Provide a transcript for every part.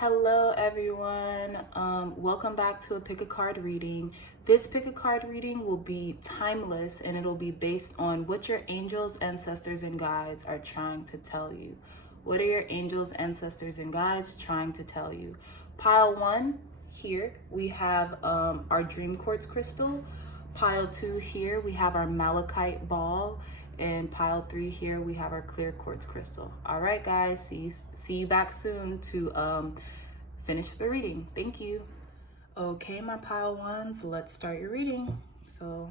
Hello everyone, welcome back to a pick a card reading. This pick a card reading will be timeless and it'll be based on what your angels, ancestors, and guides are trying to tell you. What are your angels, ancestors, and guides trying to tell you? Pile 1, here we have our dream quartz crystal. Pile 2, here we have our malachite ball. And pile 3 here, we have our clear quartz crystal. All right, guys, see you back soon to finish the reading. Thank you. Okay, my pile 1s, let's start your reading. So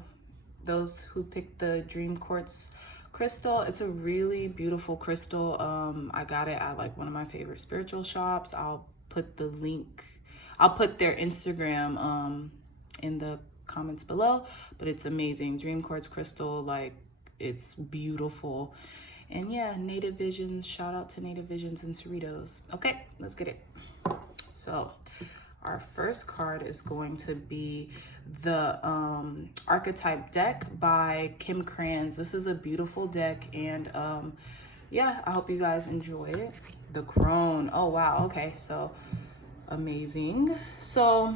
those who picked the dream quartz crystal, it's a really beautiful crystal. I got it at like one of my favorite spiritual shops. I'll put the link, I'll put their Instagram in the comments below, but it's amazing. Dream quartz crystal, like, it's beautiful. And yeah, Native Visions, shout out to Native Visions and Cerritos. Okay, let's get it. So our first card is going to be the Archetype deck by Kim Krans. This is a beautiful deck, and yeah, I hope you guys enjoy it. The Crone, oh wow, okay, so amazing. So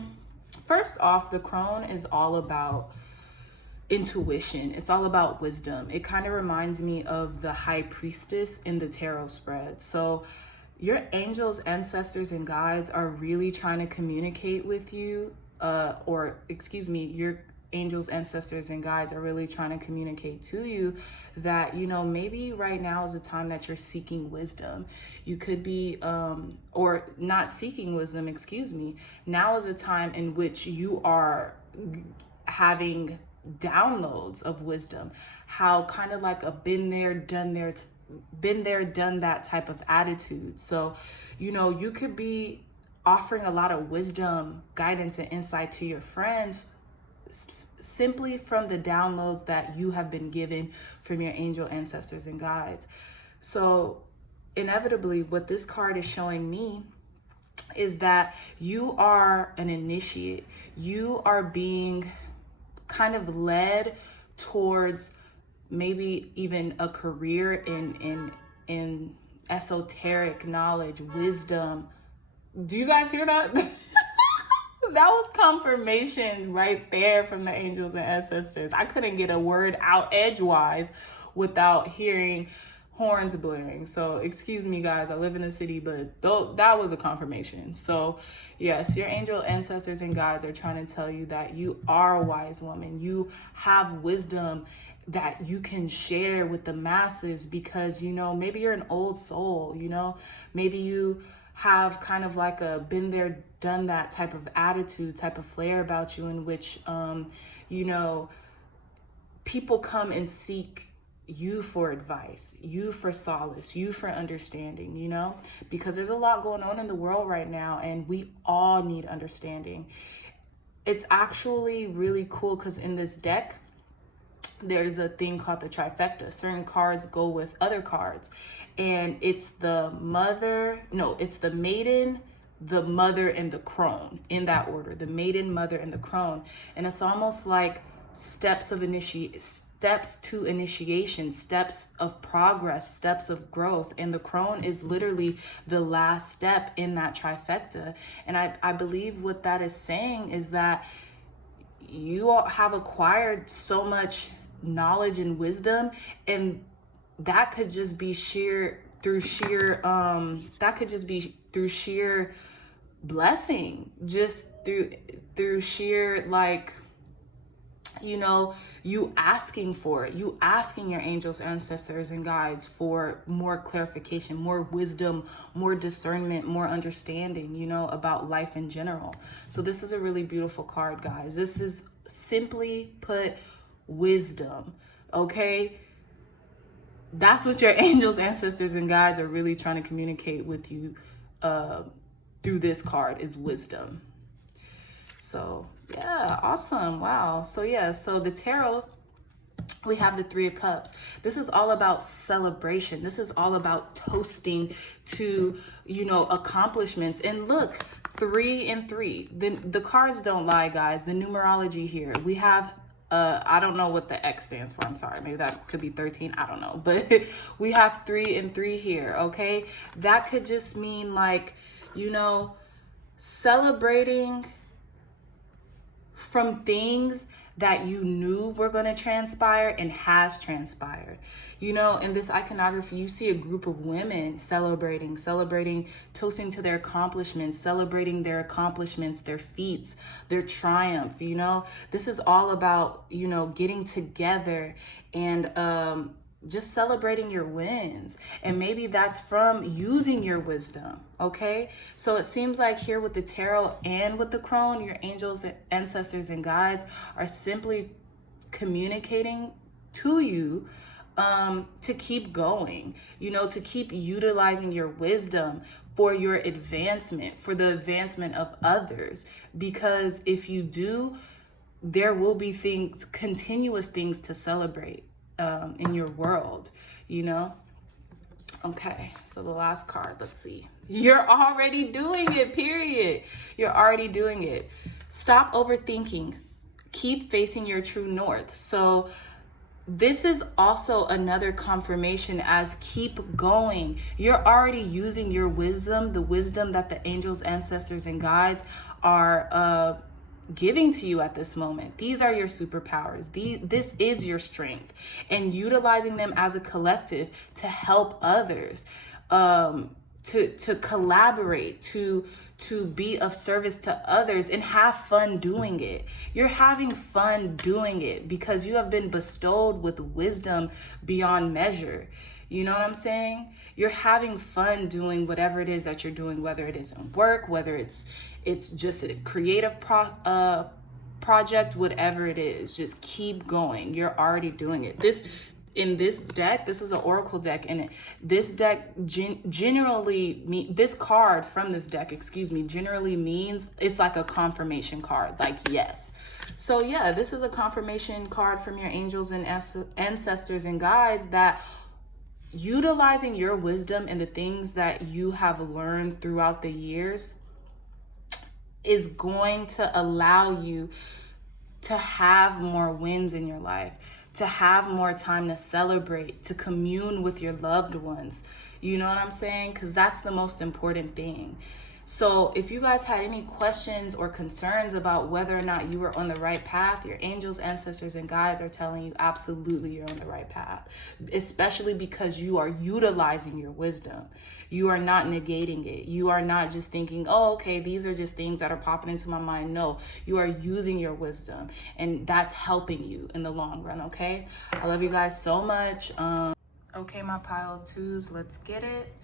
first off, the Crone is all about intuition. It's all about wisdom. It kind of reminds me of the High Priestess in the tarot spread. So your angels, ancestors, and guides are really trying to communicate with you, your angels, ancestors, and guides are really trying to communicate to you that, you know, maybe right now is a time that you're seeking wisdom. You could be, or not seeking wisdom, Now is a time in which you are having downloads of wisdom, how kind of like a been there, done that type of attitude. So, you know, you could be offering a lot of wisdom, guidance, and insight to your friends simply from the downloads that you have been given from your angel, ancestors, and guides. So inevitably, what this card is showing me is that you are an initiate. You are being kind of led towards maybe even a career in esoteric knowledge, wisdom. Do you guys hear that? That was confirmation right there from the angels and ancestors. I couldn't get a word out edgewise without hearing horns blaring. So excuse me, guys, I live in the city, but that was a confirmation. So yes, your angel, ancestors, and guides are trying to tell you that you are a wise woman. You have wisdom that you can share with the masses because, you know, maybe you're an old soul, you know, maybe you have kind of like a been there, done that type of attitude, type of flair about you, in which, you know, people come and seek you for advice, you for solace, you for understanding, you know, because there's a lot going on in the world right now and we all need understanding. It's actually really cool because in this deck, there's a thing called the trifecta. Certain cards go with other cards, and it's the maiden, the mother, and the crone, in that order. The maiden, mother, and the crone. And it's almost like steps to initiation, steps of progress, steps of growth. And the crone is literally the last step in that trifecta. And I believe what that is saying is that you all have acquired so much knowledge and wisdom, and that could just be through sheer blessing, just through sheer, like, you know, you asking for it, you asking your angels, ancestors, and guides for more clarification, more wisdom, more discernment, more understanding, you know, about life in general. So this is a really beautiful card, guys. This is simply put wisdom, okay? That's what your angels, ancestors, and guides are really trying to communicate with you through this card, is wisdom. So yeah, awesome. Wow. So yeah, so the tarot, we have the 3 of Cups. This is all about celebration. This is all about toasting to, you know, accomplishments. And look, 3 and 3. The cards don't lie, guys. The numerology here. We have I don't know what the X stands for. I'm sorry. Maybe that could be 13. I don't know. But we have 3 and 3 here, okay? That could just mean, like, you know, celebrating from things that you knew were going to transpire and has transpired. You know, in this iconography, you see a group of women celebrating, toasting to their accomplishments, celebrating their accomplishments, their feats, their triumph. You know, this is all about, you know, getting together and just celebrating your wins. And maybe that's from using your wisdom. Okay, so it seems like here with the tarot and with the crone, your angels, ancestors, and guides are simply communicating to you to keep going, you know, to keep utilizing your wisdom for your advancement, for the advancement of others. Because if you do, there will be things, continuous things to celebrate in your world, you know. Okay, so the last card, let's see. You're already doing it, period. You're already doing it. Stop overthinking. Keep facing your true north. So this is also another confirmation as keep going. You're already using your wisdom, the wisdom that the angels, ancestors, and guides are giving to you at this moment. These are your superpowers. This is your strength, and utilizing them as a collective to help others, to collaborate, to be of service to others, and have fun doing it. You're having fun doing it because you have been bestowed with wisdom beyond measure. You know what I'm saying? You're having fun doing whatever it is that you're doing, whether it is in work, whether it's just a creative project, whatever it is. Just keep going. You're already doing it. In this deck, this is an oracle deck, and this deck generally this card from this deck, generally means it's like a confirmation card, like yes. So yeah, this is a confirmation card from your angels and ancestors and guides that utilizing your wisdom and the things that you have learned throughout the years is going to allow you to have more wins in your life, to have more time to celebrate, to commune with your loved ones. You know what I'm saying? Because that's the most important thing. So if you guys had any questions or concerns about whether or not you were on the right path, your angels, ancestors, and guides are telling you absolutely you're on the right path, especially because you are utilizing your wisdom. You are not negating it. You are not just thinking, oh, okay, these are just things that are popping into my mind. No, you are using your wisdom, and that's helping you in the long run, okay? I love you guys so much. Okay, my pile of twos, let's get it.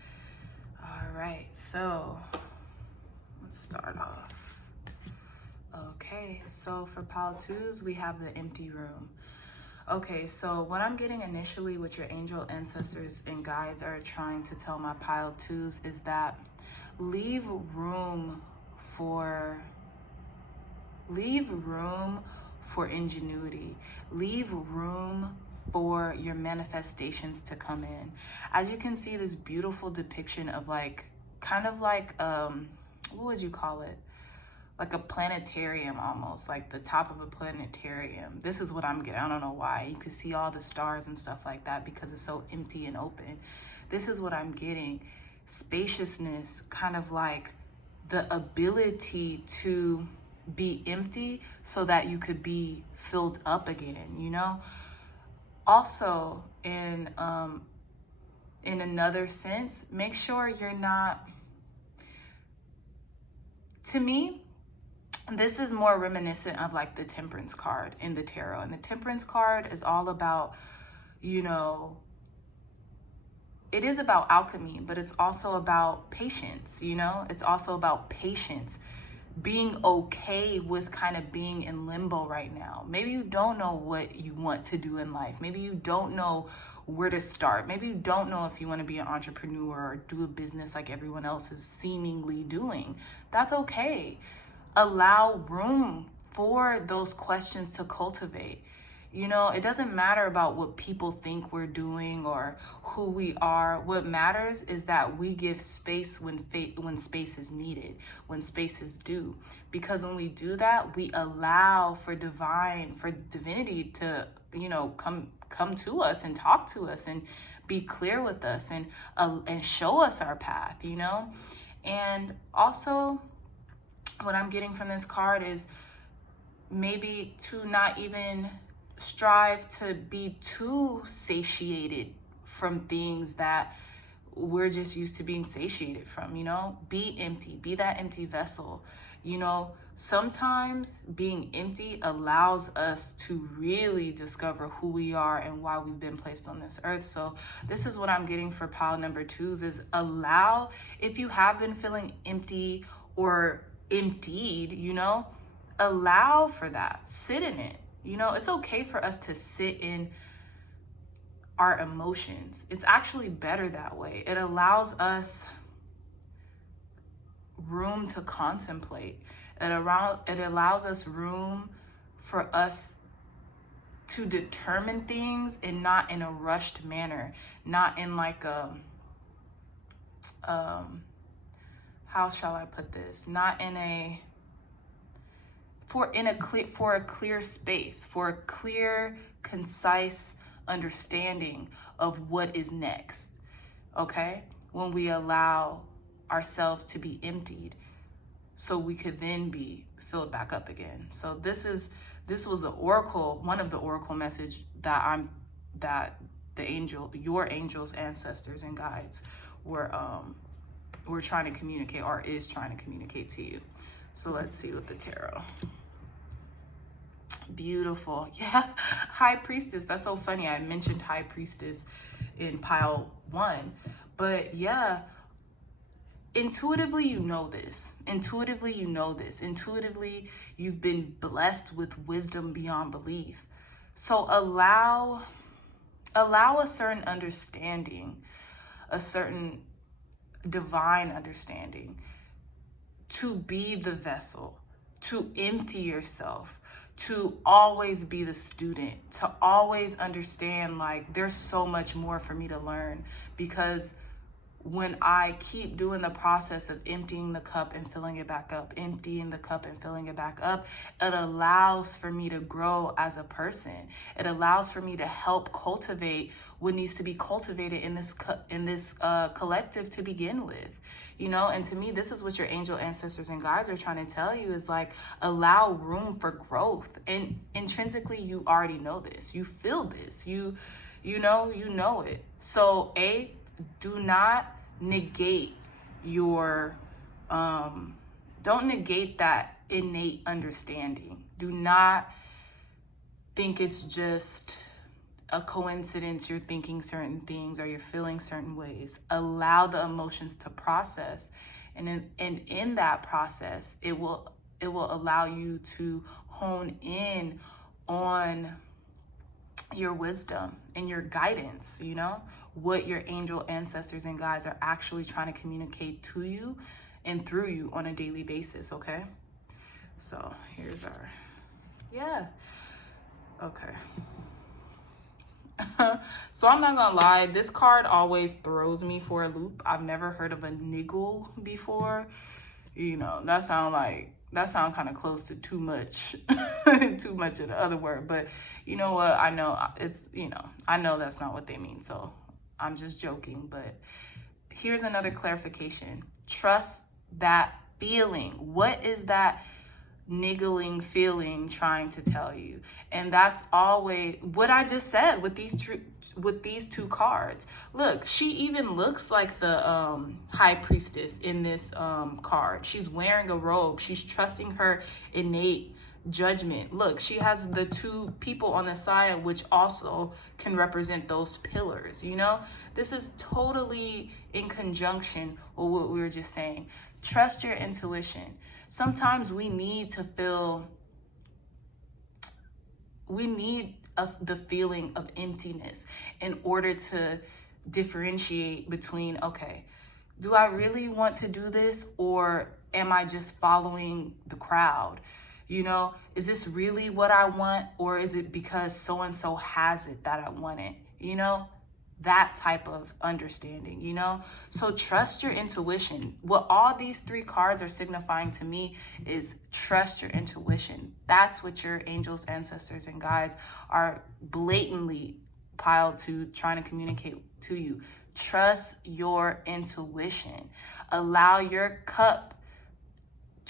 All right, so start off. Okay, so for pile twos, we have the empty room. Okay, so what I'm getting initially with your angel, ancestors, and guides are trying to tell my pile twos is that leave room for ingenuity. Leave room for your manifestations to come in. As you can see, this beautiful depiction of what would you call it? Like a planetarium almost, like the top of a planetarium. This is what I'm getting. I don't know why. You can see all the stars and stuff like that because it's so empty and open. This is what I'm getting. Spaciousness, kind of like the ability to be empty so that you could be filled up again, you know? Also, in another sense, make sure you're not... To me, this is more reminiscent of like the Temperance card in the tarot. And the Temperance card is all about, you know, it is about alchemy, but it's also about patience, you know? It's also about patience, being okay with kind of being in limbo right now. Maybe you don't know what you want to do in life. Maybe you don't know where to start. Maybe you don't know if you want to be an entrepreneur or do a business like everyone else is seemingly doing. That's okay. Allow room for those questions to cultivate. You know, it doesn't matter about what people think we're doing or who we are. What matters is that we give space when space is needed, when space is due. Because when we do that, we allow for divinity to, you know, come to us and talk to us and be clear with us and show us our path, you know. And also, what I'm getting from this card is maybe to not even strive to be too satiated from things that we're just used to being satiated from, you know? Be empty, be that empty vessel. You know, sometimes being empty allows us to really discover who we are and why we've been placed on this earth. So this is what I'm getting for pile number 2s is allow, if you have been feeling empty or emptied, you know, allow for that. Sit in it. You know, it's okay for us to sit in our emotions. It's actually better that way. It allows us room to contemplate. It allows us room for us to determine things and not in a rushed manner, not in like a how shall I put this? Not in a for a clear space, for a clear, concise understanding of what is next. Okay? When we allow ourselves to be emptied so we could then be filled back up again. So this was the oracle, one of the oracle message that your angels, ancestors, and guides were trying to communicate, or is trying to communicate to you. So let's see with the tarot. Beautiful. Yeah, High Priestess. That's so funny. I mentioned High Priestess in pile 1. But yeah, intuitively you know this. Intuitively you've been blessed with wisdom beyond belief. So allow a certain understanding, a certain divine understanding, to be the vessel, to empty yourself, to always be the student, to always understand like there's so much more for me to learn. Because when I keep doing the process of emptying the cup and filling it back up, emptying the cup and filling it back up, it allows for me to grow as a person. It allows for me to help cultivate what needs to be cultivated in this collective to begin with. You know, and to me, this is what your angel, ancestors, and guides are trying to tell you is like, allow room for growth. And intrinsically, you already know this. You feel this. You know it. So do not negate your, don't negate that innate understanding. Do not think it's just a coincidence you're thinking certain things or you're feeling certain ways. Allow the emotions to process. And in that process, it will allow you to hone in on your wisdom and your guidance, you know, what your angel, ancestors, and guides are actually trying to communicate to you and through you on a daily basis, okay? So here's our, okay. So I'm not gonna lie, this card always throws me for a loop. I've never heard of a niggle before. You know, that sound kind of close to too much, too much of the other word. But you know what? I know I know that's not what they mean. So I'm just joking. But here's another clarification. Trust that feeling. What is that niggling feeling trying to tell you? And that's always what I just said with these two cards. Look, she even looks like the High Priestess in this card. She's wearing a robe. She's trusting her innate judgment. Look, she has the two people on the side, which also can represent those pillars. You know, this is totally in conjunction with what we were just saying. Trust your intuition. Sometimes we need to feel, the feeling of emptiness in order to differentiate between, okay, do I really want to do this, or am I just following the crowd? You know, is this really what I want, or is it because so-and-so has it that I want it? You know, that type of understanding, you know? So trust your intuition. What all these three cards are signifying to me is trust your intuition. That's what your angels, ancestors, and guides are blatantly piled to trying to communicate to you. Trust your intuition. Allow your cup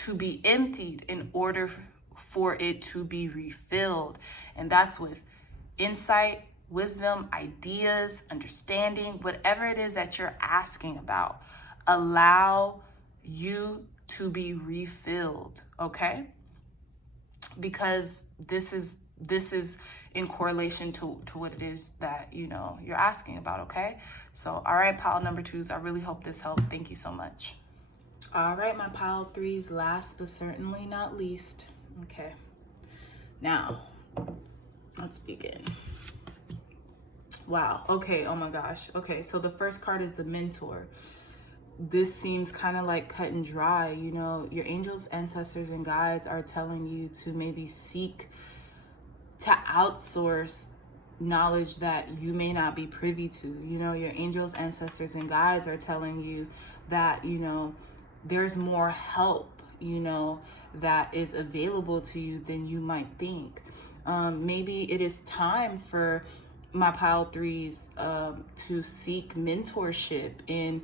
to be emptied in order for it to be refilled. And that's with insight, wisdom, ideas, understanding, whatever it is that you're asking about. Allow you to be refilled, okay? Because this is in correlation to what it is that, you know, you're asking about, okay? So, all right, pile number 2s, I really hope this helped. Thank you so much. All right, my pile 3s, last but certainly not least. Okay, now let's begin. Wow, okay, oh my gosh. Okay, so the first card is the Mentor. This seems kind of like cut and dry. You know, your angels, ancestors, and guides are telling you to maybe seek to outsource knowledge that you may not be privy to. You know, your angels, ancestors, and guides are telling you that, you know, there's more help, you know, that is available to you than you might think. Maybe it is time for my pile 3s to seek mentorship in,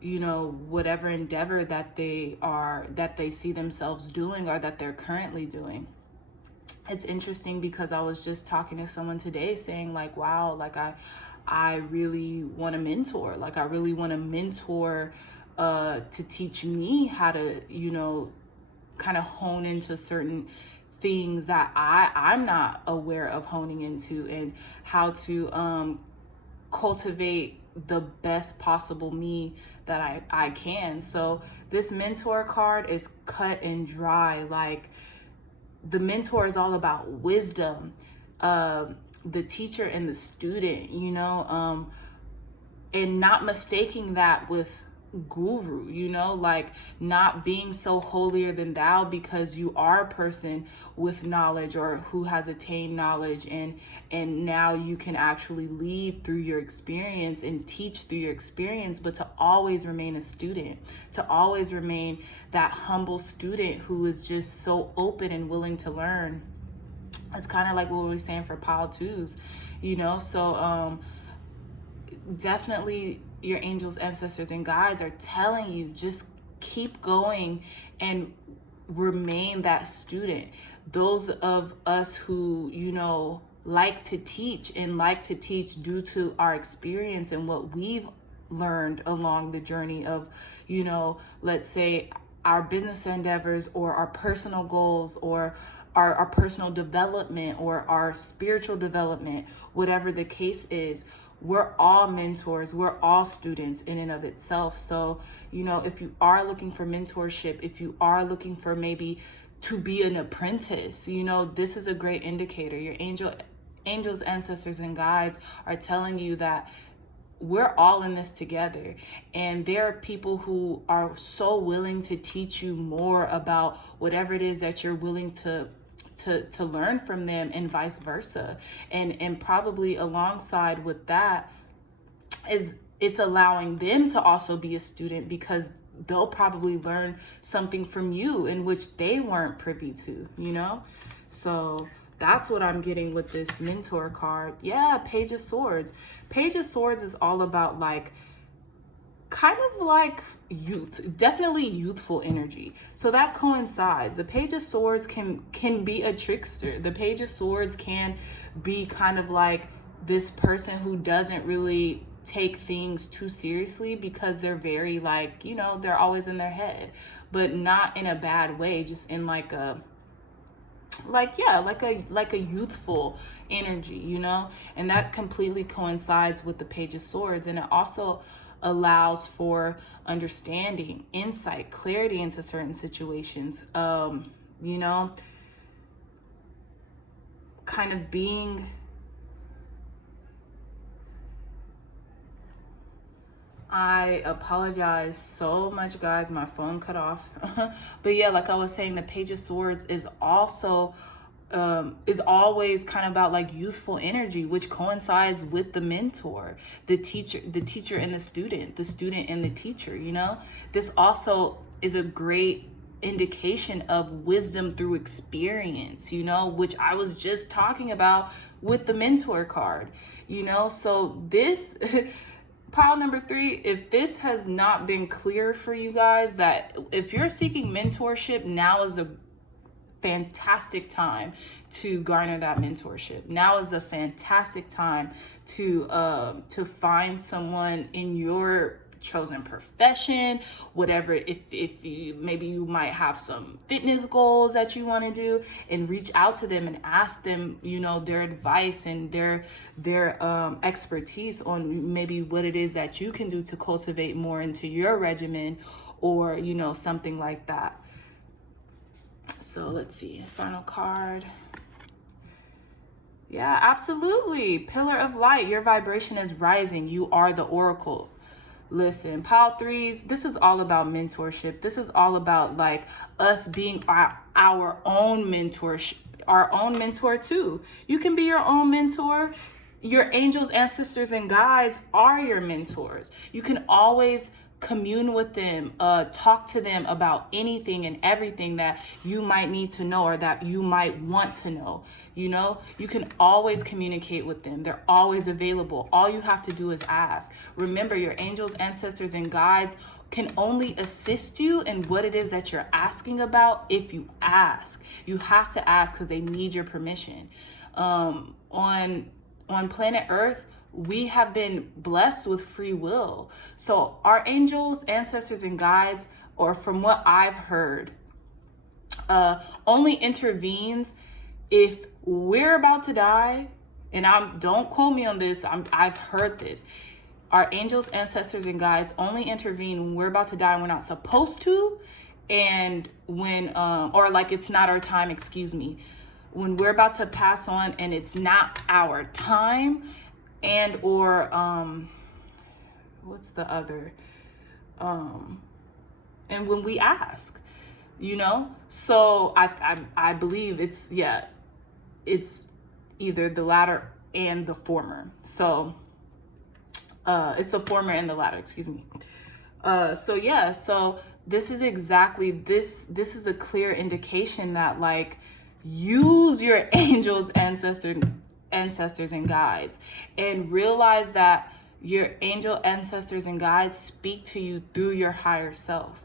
you know, whatever endeavor that they see themselves doing or that they're currently doing. It's interesting because I was just talking to someone today saying like, wow, like I really want to mentor. Like I really want to mentor to teach me how to, you know, kind of hone into certain things that I'm not aware of honing into, and how to cultivate the best possible me that I can. So this mentor card is cut and dry. Like the mentor is all about wisdom, the teacher and the student, you know, and not mistaking that with guru, you know, like not being so holier than thou because you are a person with knowledge or who has attained knowledge, and now you can actually lead through your experience and teach through your experience, but to always remain a student, to always remain that humble student who is just so open and willing to learn. It's kind of like what we were saying for pile 2s, you know. So definitely your angels, ancestors, and guides are telling you just keep going and remain that student. Those of us who, you know, like to teach due to our experience and what we've learned along the journey of, you know, let's say our business endeavors or our personal goals or our personal development or our spiritual development, whatever the case is. We're all mentors. We're all students in and of itself. So, you know, if you are looking for mentorship, if you are looking for maybe to be an apprentice, you know, this is a great indicator. Your angels, ancestors, and guides are telling you that we're all in this together. And there are people who are so willing to teach you more about whatever it is that you're willing to learn from them, and vice versa. And probably alongside with that is it's allowing them to also be a student, because they'll probably learn something from you in which they weren't privy to, you know? So that's what I'm getting with this mentor card. Yeah, Page of Swords. Page of Swords is all about like kind of like youth, definitely youthful energy. So that coincides. The Page of Swords can be a trickster. The Page of Swords can be kind of like this person who doesn't really take things too seriously because they're very like, you know, they're always in their head, but not in a bad way, just in like a youthful energy, you know? And that completely coincides with the Page of Swords. And it also allows for understanding, insight, clarity into certain situations, you know, kind of being I apologize so much, guys. My phone cut off. But yeah, like I was saying, the Page of Swords is also is always kind of about like youthful energy, which coincides with the mentor, the teacher and the student and the teacher, you know. This also is a great indication of wisdom through experience, you know, which I was just talking about with the mentor card, you know. So this pile number 3, if this has not been clear for you guys, that if you're seeking mentorship, now is a fantastic time to garner that mentorship. Now is a fantastic time to find someone in your chosen profession, whatever. If you, maybe you might have some fitness goals that you want to do, and reach out to them and ask them, you know, their advice and their expertise on maybe what it is that you can do to cultivate more into your regimen, or, you know, something like that. So let's see, final card. Yeah, absolutely. Pillar of light, your vibration is rising. You are the oracle. Listen, pile 3s, this is all about mentorship. This is all about like us being our own mentorship, our own mentor too. You can be your own mentor. Your angels, ancestors, and guides are your mentors. You can always commune with them, talk to them about anything and everything that you might need to know or that you might want to know. You know, you can always communicate with them. They're always available. All you have to do is ask. Remember, your angels, ancestors, and guides can only assist you in what it is that you're asking about if you ask. You have to ask because they need your permission. On planet Earth, we have been blessed with free will. So our angels, ancestors, and guides, or from what I've heard, only intervenes if we're about to die. And don't quote me on this. I've heard this. Our angels, ancestors, and guides only intervene when we're about to die and we're not supposed to. And when, or like it's not our time, excuse me. When we're about to pass on and it's not our time, and or what's the other, and when we ask, you know. So I believe it's either the latter and the former. So it's the former and the latter, excuse me. So this is exactly this is a clear indication that, like, use your angels, ancestors, and guides, and realize that your angel, ancestors, and guides speak to you through your higher self.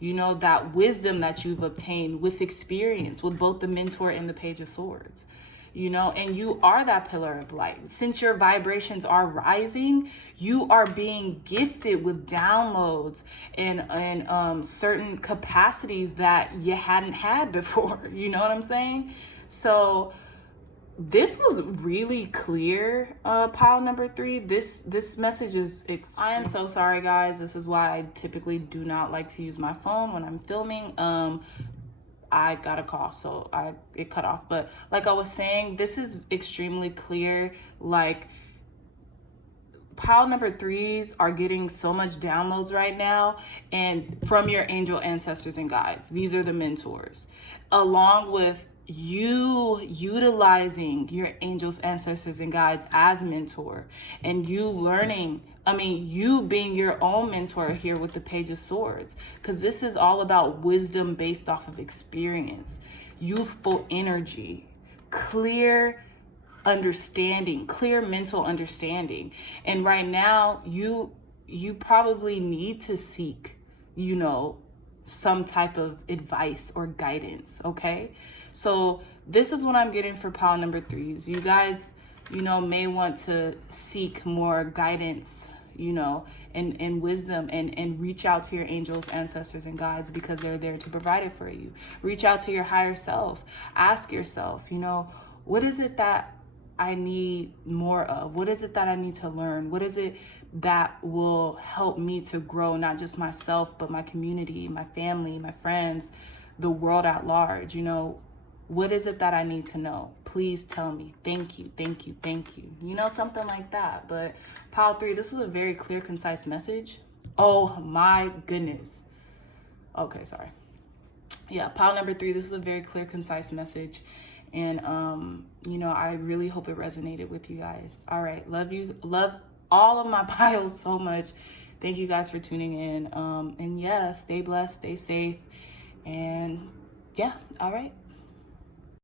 You know, that wisdom that you've obtained with experience with both the mentor and the Page of Swords, you know, and you are that pillar of light. Since your vibrations are rising, you are being gifted with downloads and certain capacities that you hadn't had before. You know what I'm saying? So this was really clear, pile number 3. This message is I am so sorry, guys. This is why I typically do not like to use my phone when I'm filming. I got a call, so it cut off. But like I was saying, this is extremely clear. Like, pile number 3s are getting so much downloads right now, and from your angel, ancestors, and guides. These are the mentors, along with you utilizing your angels, ancestors, and guides as mentor, and you being your own mentor here with the Page of Swords, because this is all about wisdom based off of experience, youthful energy, clear understanding, clear mental understanding. And right now you probably need to seek, you know, some type of advice or guidance. Okay, so this is what I'm getting for pile number 3s. You guys, you know, may want to seek more guidance, you know, and wisdom, and reach out to your angels, ancestors, and guides, because they're there to provide it for you. Reach out to your higher self. Ask yourself, you know, what is it that I need more of? What is it that I need to learn? What is it that will help me to grow, not just myself, but my community, my family, my friends, the world at large? You know, what is it that I need to know? Please tell me. Thank you, thank you, thank you. You know, something like that. But pile 3, this was a very clear, concise message. Oh my goodness. Okay, sorry. Yeah, pile number 3, this is a very clear, concise message. And, you know, I really hope it resonated with you guys. All right. Love you. Love all of my piles so much. Thank you guys for tuning in. And yeah, stay blessed, stay safe. And yeah, all right.